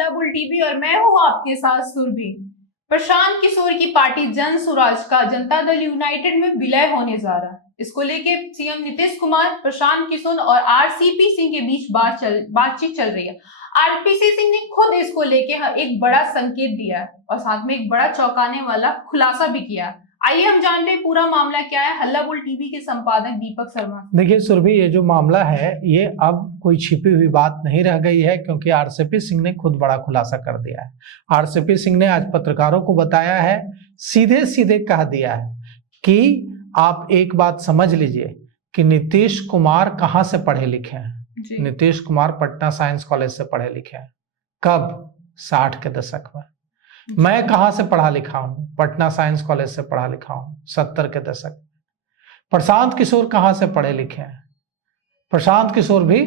हल्ला bull TV और मैं हूं आपके साथ सुरभि। प्रशांत किशोर की पार्टी जन स्वराज का जनता दल यूनाइटेड में विलय होने जा रहा है। इसको लेके सीएम नीतीश कुमार, प्रशांत किशोर और आरसीपी सिंह के बीच बातचीत चल रही है। आरपीसी सिंह ने खुद इसको लेके एक बड़ा संकेत दिया है और साथ में एक बड़ा चौंकाने वाला खुलासा भी किया है। आइए हम जानते हैं पूरा मामला क्या है। हल्ला बुल टीवी के संपादक दीपक शर्मा। देखिए सुरभि, ये जो मामला है ये अब कोई छिपी हुई बात नहीं रह गई है, क्योंकि आरसीपी सिंह ने खुद बड़ा खुलासा कर दिया है। आरसीपी सिंह ने आज पत्रकारों को बताया है, सीधे सीधे कह दिया है कि आप एक बात समझ लीजिए कि नीतीश कुमार कहाँ से पढ़े लिखे हैं। नीतीश कुमार पटना साइंस कॉलेज से पढ़े लिखे हैं। कब? 60 के दशक में। मैं कहां से पढ़ा लिखा हूं? पटना साइंस कॉलेज से पढ़ा लिखा हूं 70 के दशक। प्रशांत किशोर कहां से पढ़े लिखे हैं? प्रशांत किशोर भी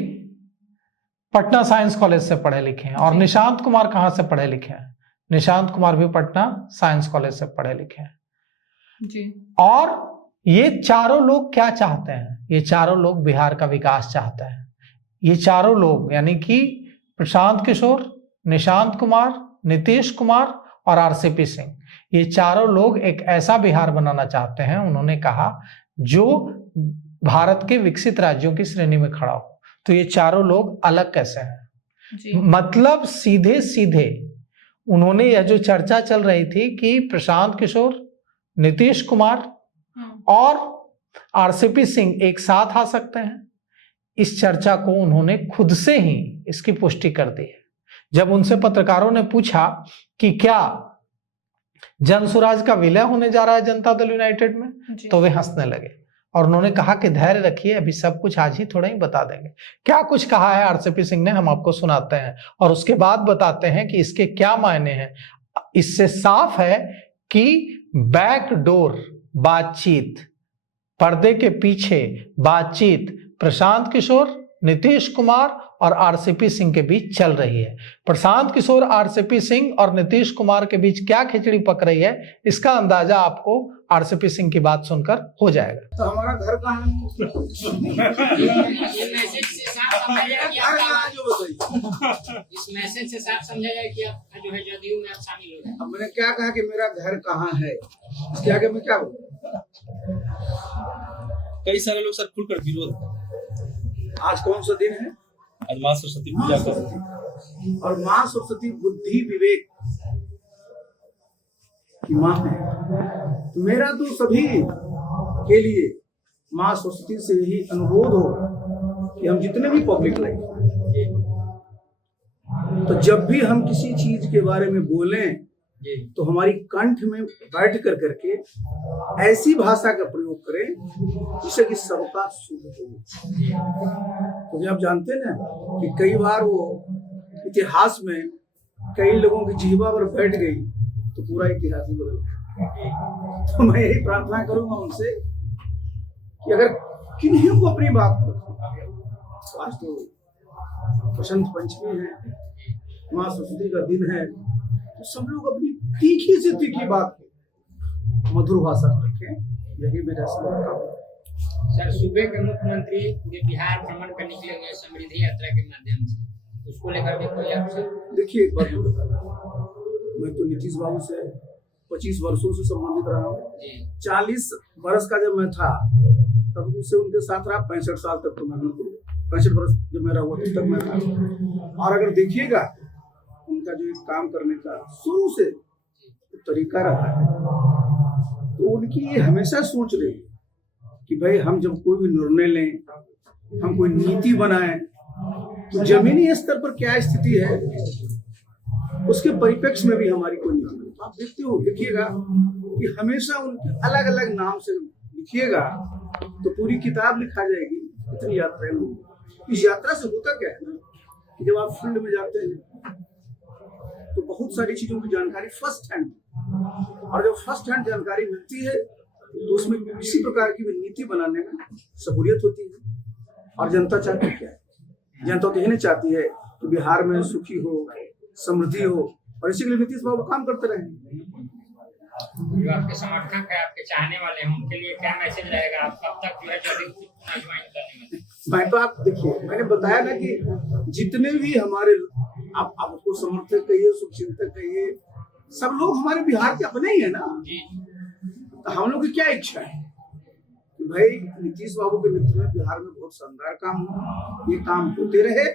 पटना साइंस कॉलेज से पढ़े लिखे हैं। और निशांत कुमार कहां से पढ़े लिखे हैं? निशांत कुमार भी पटना साइंस कॉलेज से पढ़े लिखे हैं जी। और ये चारों लोग क्या चाहते हैं? ये चारों लोग बिहार का विकास चाहते हैं। ये चारों लोग यानी कि प्रशांत किशोर, निशांत कुमार, नीतीश कुमार और आरसीपी सिंह, ये चारों लोग एक ऐसा बिहार बनाना चाहते हैं। उन्होंने कहा जो भारत के विकसित राज्यों की श्रेणी में खड़ा हो। तो ये चारों लोग अलग कैसे हैं? मतलब सीधे सीधे उन्होंने, यह जो चर्चा चल रही थी कि प्रशांत किशोर, नीतीश कुमार और आरसीपी सिंह एक साथ आ सकते हैं, इस चर्चा को उन्होंने खुद से ही इसकी पुष्टि कर दी है। जब उनसे पत्रकारों ने पूछा कि क्या जन स्वराज का विलय होने जा रहा है जनता दल यूनाइटेड में, तो वे हंसने लगे और उन्होंने कहा कि धैर्य रखिए, अभी सब कुछ आज ही थोड़ा ही बता देंगे। क्या कुछ कहा है आरसीपी सिंह ने, हम आपको सुनाते हैं और उसके बाद बताते हैं कि इसके क्या मायने हैं। इससे साफ है कि बैकडोर बातचीत, पर्दे के पीछे बातचीत प्रशांत किशोर, नीतीश कुमार और आरसीपी सिंह के बीच चल रही है। प्रशांत किशोर, आरसीपी सिंह और नीतीश कुमार के बीच क्या खिचड़ी पक रही है, इसका अंदाजा आपको आरसीपी सिंह की बात सुनकर हो जाएगा। तो हमारा घर कहाँ है? इस मैसेज से साफ समझा जाए कि आप जो है जदयू में आप शामिल हो गए। अब मैंने क्या कहा कि मेरा घर कहाँ है, इसके आगे मैं क्या बोलूं? कई सारे लोग सर खुलकर विरोध कर। आज कौन सा दिन है? आज माँ सरस्वती पूजा कर, और माँ सरस्वती बुद्धि विवेक की माँ है। तो मेरा तो सभी के लिए माँ सरस्वती से यही अनुरोध हो कि हम जितने भी पब्लिक लाइफ, तो जब भी हम किसी चीज के बारे में बोलें तो हमारी कंठ में बैठ कर करके ऐसी भाषा का प्रयोग करें जिससे कि सबका शुद्ध हो। तो आप जानते ना कि कई बार वो इतिहास में कई लोगों की जिह्वा पर बैठ गई तो पूरा इतिहास ही बदल गया। तो मैं यही प्रार्थना करूंगा उनसे कि अगर किन्हीं को अपनी बात को, आज तो बसंत पंचमी है, माँ सरस्वती का दिन है, तो सब लोग अपनी तीखी से तीखी बात मधुर भाषा में रखें। यही मेरा सलाह है। सर, सूबे के मुख्यमंत्री पूरे बिहार भ्रमण पर निकले हुए समृद्धि यात्रा के माध्यम से, उसको लेकर भी कोई अवसर? देखिए, एक बात मैं तो नीतीश बाबू से 25 वर्षों से संबंधित रहा हूँ। 40 वर्ष का जब मैं था तब उससे उनके साथ रहा। 65 साल तक तो मैं, 65 वर्ष जब मेरा हुआ तब तक मैं था। और अगर देखिएगा उनका जो काम करने का शुरू से तरीका रहा है, तो उनकी ये हमेशा सोच रही कि भाई हम जब कोई भी निर्णय लें, हम कोई नीति बनाएं, तो जमीनी स्तर पर क्या स्थिति है उसके परिप्रेक्ष्य में भी हमारी कोई नीति बने। तो आप देखते हो, देखिएगा कि हमेशा उनके अलग अलग नाम से लिखिएगा तो पूरी किताब लिखा जाएगी इतनी यात्राएं होंगी। इस यात्रा से होता क्या है ना कि जब आप फील्ड में जाते हैं तो बहुत सारी चीजों की जानकारी फर्स्ट हैंड, और जब फर्स्ट हैंड जानकारी मिलती है तो उसमें किसी प्रकार की भी नीति बनाने में सहूलियत होती है। और जनता चाहती क्या है? जनता तो यही नहीं चाहती है कि बिहार में सुखी हो, समृद्धि हो, और इसी के लिए नीतीश बाबू काम करते रहे। जो आपके समर्थक है, आपके चाहने वाले हैं, उनके लिए क्या मैसेज रहेगा? आप कब तक जो है जदयू ज्वाइन करने में? मैं तो आप देखिए, मैंने बताया ना कि जितने भी हमारे आप उसको समर्थक कहिए, शुभचिंतक कहिए, सब लोग हमारे बिहार के अपने ही है ना। तो हम लोग की क्या इच्छा है कि भाई नीतीश बाबू के नेतृत्व में बिहार में बहुत शानदार काम हो, ये काम होते रहे,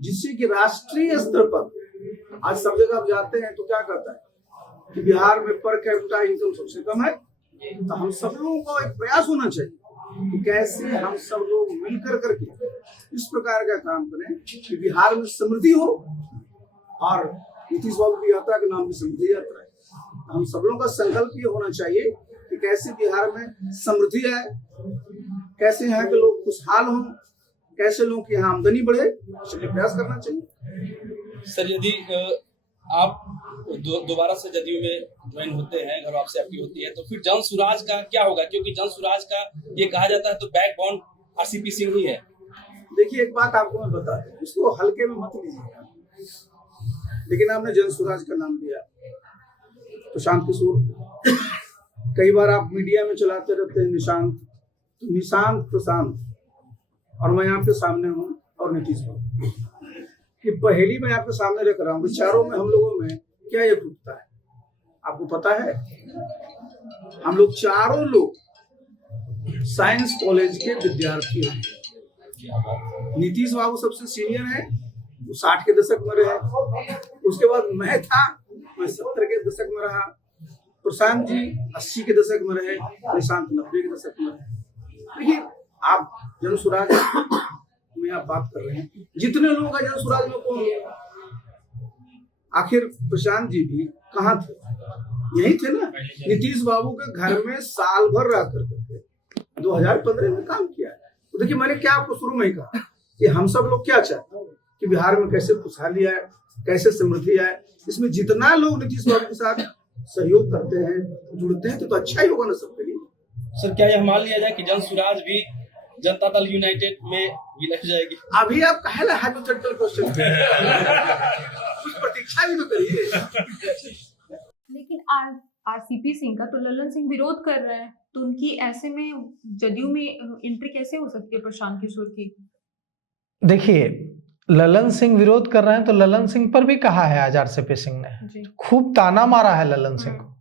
जिससे कि राष्ट्रीय स्तर पर आज सब जगह आप जाते हैं तो क्या कहता है कि बिहार में पर कैपिटा इनकम सबसे कम है। तो हम सब लोगों को एक प्रयास होना चाहिए कि कैसे हम सब लोग मिलकर करके इस प्रकार का काम करें कि बिहार में समृद्धि हो, और नीतीश बाबू की यात्रा के नाम भी समृद्धि यात्रा है। हम सब लोगों का संकल्प ये होना चाहिए कि कैसे बिहार में समृद्धि आए, कैसे यहाँ के लोग खुशहाल हों, कैसे लोगों की यहाँ आमदनी बढ़े, इसलिए प्रयास करना चाहिए। सर यदि आप दोबारा से जदयू में ज्वाइन होते हैं, घर वापसी आपकी होती है, तो फिर जन सुराज का क्या होगा? क्योंकि जन सुराज का ये कहा जाता है तो बैकबोन आरसीपी सिंह ही है। देखिए एक बात आपको मैं बता दूं, इसको हल्के में मत लीजिएगा, लेकिन आपने जन सुराज का नाम लिया, प्रशांत किशोर, कई बार आप मीडिया में चलाते रहते हैं निशांत प्रशांत, और मैं आपके सामने हूँ, और नीतीश बाबू कि पहली मैं आपके सामने रख रहा हूँ, विचारों में हम लोगों में क्या एक रूपता है आपको पता है। हम लोग चारों लोग साइंस कॉलेज के विद्यार्थी हैं। नीतीश बाबू सबसे सीनियर है, वो 60 के दशक में रहे, उसके बाद मैं था, मैं 70 के दशक में रहा, प्रशांत जी 80 के दशक में रहे, निशांत 90 के दशक में रहे। देखिए आप जन सुराज में आप बात कर रहे हैं, जितने लोगों का जन सुराज में कौन, आखिर प्रशांत जी भी कहाँ थे, यही थे ना। नीतीश बाबू के घर में साल भर रह करके 2015 में काम किया है। तो देखिए मैंने क्या आपको शुरू में ही कहा कि हम सब लोग क्या चाहते हैं कि बिहार में कैसे खुशहाली आए, कैसे समृद्धि आए। इसमें जितना लोग नीतीश बाबू के साथ सहयोग करते हैं, जुड़ते हैं, तो अच्छा ही होगा ना सबके लिए। सर क्या यह मान लिया जाए कि जन सुराज भी जनता दल यूनाइटेड में विलय हो जाएगी? अभी आप कहे ना हाइपोथेटिकल क्वेश्चन कुछ प्रतीक्षा भी तो करिए। लेकिन आरसीपी सिंह का तो ललन सिंह विरोध कर रहे हैं, तो उनकी ऐसे में जदयू में एंट्री कैसे हो सकती है प्रशांत किशोर की? देखिए ललन सिंह विरोध कर रहे हैं, तो ललन सिंह पर भी कहा है आज आरसीपी सिंह ने, खूब ताना मारा है ललन सिंह को।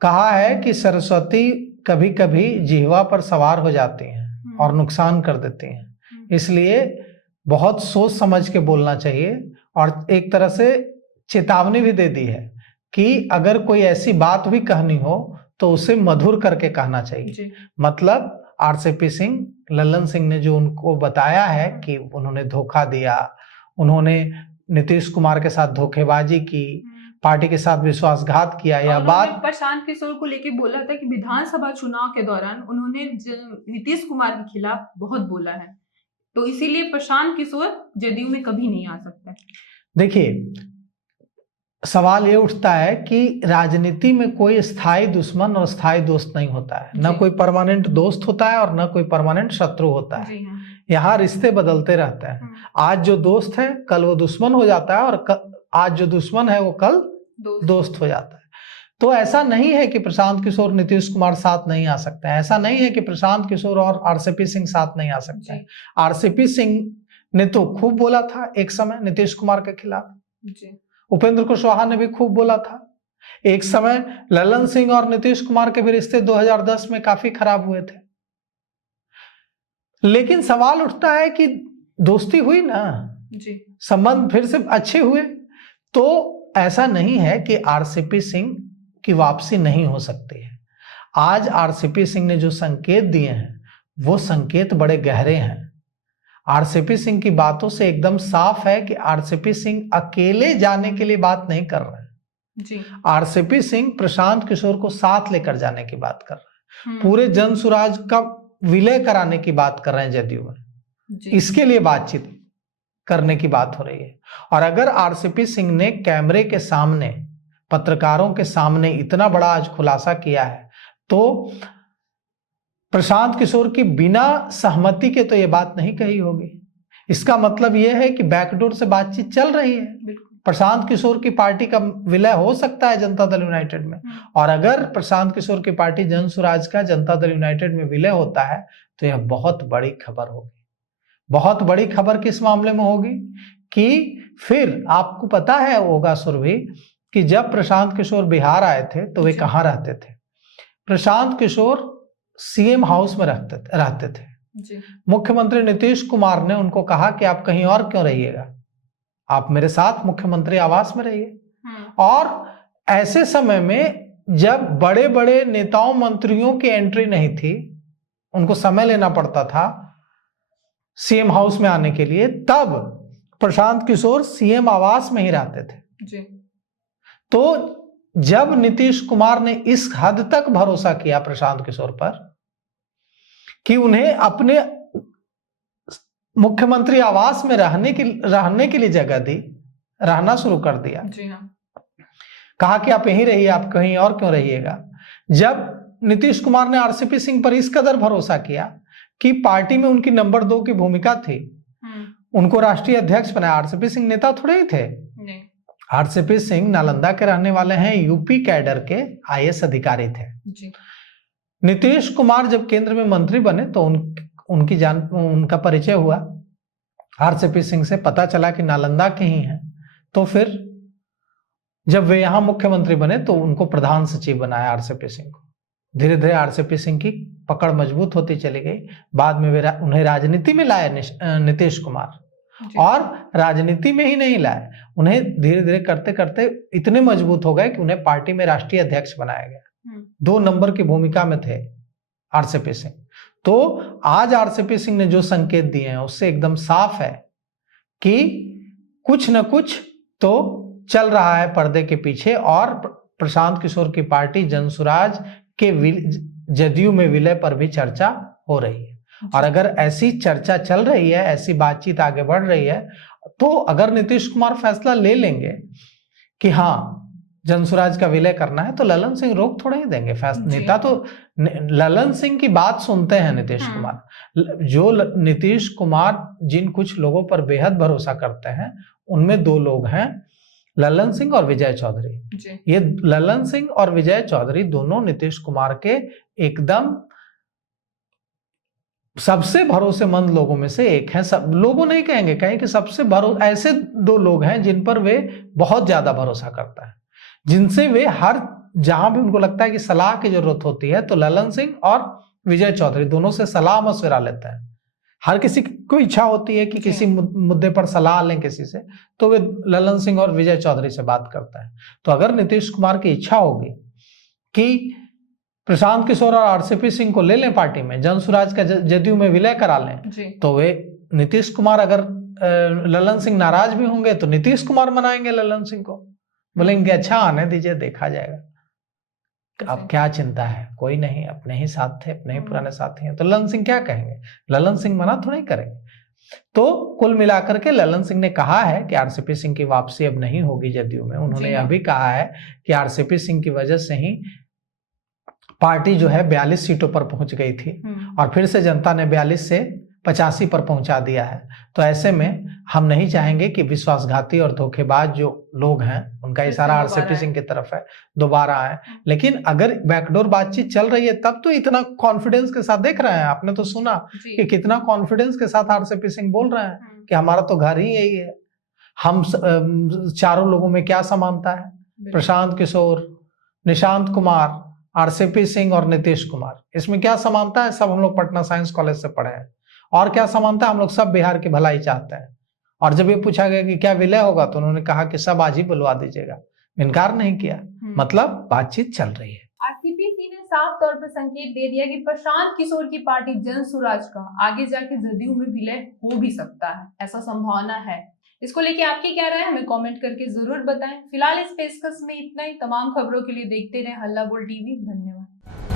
कहा है कि सरस्वती कभी कभी जिह्वा पर सवार हो जाती हैं और नुकसान कर देती हैं, इसलिए बहुत सोच समझ के बोलना चाहिए। और एक तरह से चेतावनी भी दे दी है कि अगर कोई ऐसी बात भी कहनी हो तो उसे मधुर करके कहना चाहिए। मतलब आरसीपी सिंह, ललन सिंह ने जो उनको बताया है कि उन्होंने धोखा दिया, उन्होंने नीतीश कुमार के साथ धोखेबाजी की, पार्टी के साथ विश्वासघात किया, यह बात प्रशांत किशोर को लेके बोला था कि विधानसभा चुनाव के दौरान उन्होंने नीतीश कुमार के खिलाफ बहुत बोला है, तो इसीलिए प्रशांत किशोर जदयू में कभी नहीं आ सकता। देखिए सवाल ये उठता है कि राजनीति में कोई स्थायी दुश्मन और स्थायी दोस्त नहीं होता है, न कोई परमानेंट दोस्त होता है और न कोई परमानेंट शत्रु होता है। यहाँ रिश्ते बदलते रहते हैं। आज जो दोस्त है कल वो दुश्मन हो जाता है, और आज जो दुश्मन है वो कल दोस्त हो जाता है। तो ऐसा नहीं है कि प्रशांत किशोर नीतीश कुमार साथ नहीं आ सकते हैं, ऐसा नहीं है कि प्रशांत किशोर और आरसीपी सिंह साथ नहीं आ सकते हैं। आरसीपी सिंह ने तो खूब बोला था एक समय नीतीश कुमार के खिलाफ, उपेंद्र कुशवाहा ने भी खूब बोला था। एक समय ललन सिंह और नीतीश कुमार के भी रिश्ते 2010 में काफी खराब हुए थे। लेकिन सवाल उठता है कि दोस्ती हुई ना, संबंध फिर से अच्छे हुए, तो ऐसा नहीं है कि आरसीपी सिंह की वापसी नहीं हो सकती है। आज आरसीपी सिंह ने जो संकेत दिए हैं वो संकेत बड़े गहरे हैं। आरसीपी सिंह की बातों से एकदम साफ है कि आरसीपी सिंह अकेले जाने के लिए बात नहीं कर रहे हैं। आरसीपी सिंह प्रशांत किशोर को साथ लेकर जाने की बात कर रहे हैं, पूरे जन सुराज का विलय कराने की बात कर रहे हैं जदयू में। इसके लिए बातचीत करने की बात हो रही है। और अगर आरसीपी सिंह ने कैमरे के सामने, पत्रकारों के सामने इतना बड़ा आज खुलासा किया है, तो प्रशांत किशोर की बिना सहमति के तो ये बात नहीं कही होगी। इसका मतलब यह है कि बैकडोर से बातचीत चल रही है। प्रशांत किशोर की पार्टी का विलय हो सकता है जनता दल यूनाइटेड में, और अगर प्रशांत किशोर की पार्टी जन सुराज का जनता दल यूनाइटेड में विलय होता है तो यह बहुत बड़ी खबर होगी। बहुत बड़ी खबर किस मामले में होगी कि फिर आपको पता है होगा सुरभि कि जब प्रशांत किशोर बिहार आए थे तो वे कहाँ रहते थे? प्रशांत किशोर सीएम हाउस में रहते थे। जी। मुख्यमंत्री नीतीश कुमार ने उनको कहा कि आप कहीं और क्यों रहिएगा, आप मेरे साथ मुख्यमंत्री आवास में रहिए। और ऐसे समय में जब बड़े बड़े नेताओं मंत्रियों की एंट्री नहीं थी, उनको समय लेना पड़ता था सीएम हाउस में आने के लिए, तब प्रशांत किशोर सीएम आवास में ही रहते थे। जी। तो जब नीतीश कुमार ने इस हद तक भरोसा किया प्रशांत किशोर पर कि उन्हें अपने मुख्यमंत्री आवास में रहने के लिए जगह दी, रहना शुरू कर दिया। जी हाँ। कहा कि आप यहीं रहिए, आप कहीं और क्यों रहिएगा। जब नीतीश कुमार ने आरसीपी सिंह पर इस कदर भरोसा किया कि पार्टी में उनकी नंबर 2 की भूमिका थी, उनको राष्ट्रीय अध्यक्ष बनाया। आरसीपी सिंह नेता थोड़े ही थे, आरसीपी सिंह नालंदा के रहने वाले हैं, यूपी कैडर के आईएएस अधिकारी थे। जी। नीतीश कुमार जब केंद्र में मंत्री बने तो उनका परिचय हुआ, आरसीपी सिंह से पता चला कि नालंदा के ही हैं। तो फिर जब वे यहां मुख्यमंत्री बने तो उनको प्रधान सचिव बनाया आरसीपी सिंह को। धीरे धीरे आरसीपी सिंह की पकड़ मजबूत होती चली गई। बाद में वे उन्हें राजनीति में लाए नीतीश कुमार, और राजनीति में ही नहीं लाए, उन्हें धीरे धीरे करते करते इतने मजबूत हो गए कि उन्हें पार्टी में राष्ट्रीय अध्यक्ष बनाया गया। 2 नंबर की भूमिका में थे आरसीपी सिंह। तो आज आरसीपी सिंह ने जो संकेत दिए हैं उससे एकदम साफ है कि कुछ न कुछ तो चल रहा है पर्दे के पीछे, और प्रशांत किशोर की पार्टी जनसुराज के जदयू में विलय पर भी चर्चा हो रही है। और अगर ऐसी चर्चा चल रही है, ऐसी बातचीत आगे बढ़ रही है, तो अगर नीतीश कुमार फैसला ले लेंगे कि हाँ जनसुराज का विलय करना है, तो ललन सिंह रोक थोड़ा ही देंगे। नेता तो ललन सिंह की बात सुनते हैं नीतीश कुमार। जो नीतीश कुमार जिन कुछ लोगों पर बेहद भरोसा करते हैं, उनमें 2 लोग हैं, ललन सिंह और विजय चौधरी। ये ललन सिंह और विजय चौधरी दोनों नीतीश कुमार के एकदम सबसे भरोसेमंद लोगों में से एक हैं। सब लोगों नहीं कहेंगे, कहें कि सबसे ऐसे 2 लोग हैं जिन पर वे बहुत ज्यादा भरोसा करता है, जिनसे वे हर जहां भी उनको लगता है कि सलाह की जरूरत होती है तो ललन सिंह और विजय चौधरी दोनों से सलाह मशविरा लेते हैं। हर किसी को इच्छा होती है कि किसी मुद्दे पर सलाह लें किसी से, तो वे ललन सिंह और विजय चौधरी से बात करता है। तो अगर नीतीश कुमार की इच्छा होगी कि प्रशांत किशोर और आरसीपी सिंह को ले लें पार्टी में, जनसुराज का जदयू में विलय करा लें, तो वे नीतीश कुमार, अगर ललन सिंह नाराज भी होंगे तो नीतीश कुमार मनाएंगे ललन सिंह को, बोलेंगे अच्छा आने दीजिए, देखा जाएगा, अब क्या चिंता है, कोई नहीं, अपने ही साथ थे, अपने ही पुराने साथी हैं। तो ललन सिंह क्या कहेंगे? ललन सिंह मना थोड़ा ही करेंगे। तो कुल मिलाकर के ललन सिंह ने कहा है कि आरसीपी सिंह की वापसी अब नहीं होगी जदयू में। उन्होंने यह भी कहा है कि आरसीपी सिंह की वजह से ही पार्टी जो है 42 सीटों पर पहुंच गई थी, और फिर से जनता ने 42 से 85 पर पहुंचा दिया है। तो ऐसे में हम नहीं चाहेंगे कि विश्वासघाती और धोखेबाज जो लोग हैं उनका इशारा आरसीपी सिंह की तरफ है, दोबारा आए। लेकिन अगर बैकडोर बातचीत चल रही है तब तो इतना कॉन्फिडेंस के साथ देख रहे हैं, आपने तो सुना कि कितना कॉन्फिडेंस के साथ आरसीपी सिंह बोल रहे हैं कि हमारा तो घर ही यही है, हम चारों लोगों में क्या समानता है, प्रशांत किशोर, निशांत कुमार, आरसीपी सिंह और नीतीश कुमार, इसमें क्या समानता है? सब हम लोग पटना साइंस कॉलेज से पढ़े हैं। और क्या समानता? हम लोग सब बिहार की भलाई चाहते हैं। और जब ये पूछा गया कि क्या विलय होगा, तो उन्होंने कहा कि सब आज ही बुलवा दीजिएगा, इनकार नहीं किया। मतलब बातचीत चल रही है। आरसीपी सिंह ने साफ तौर पर संकेत दे दिया कि प्रशांत किशोर की पार्टी जनसुराज का आगे जाके जदयू में विलय हो भी सकता है, ऐसा संभावना है। इसको लेके आपकी क्या राय है, हमें कमेंट करके जरूर बताएं। फिलहाल इस पेशकश में इतना ही। तमाम खबरों के लिए देखते रहे हल्ला बोल टीवी। धन्यवाद।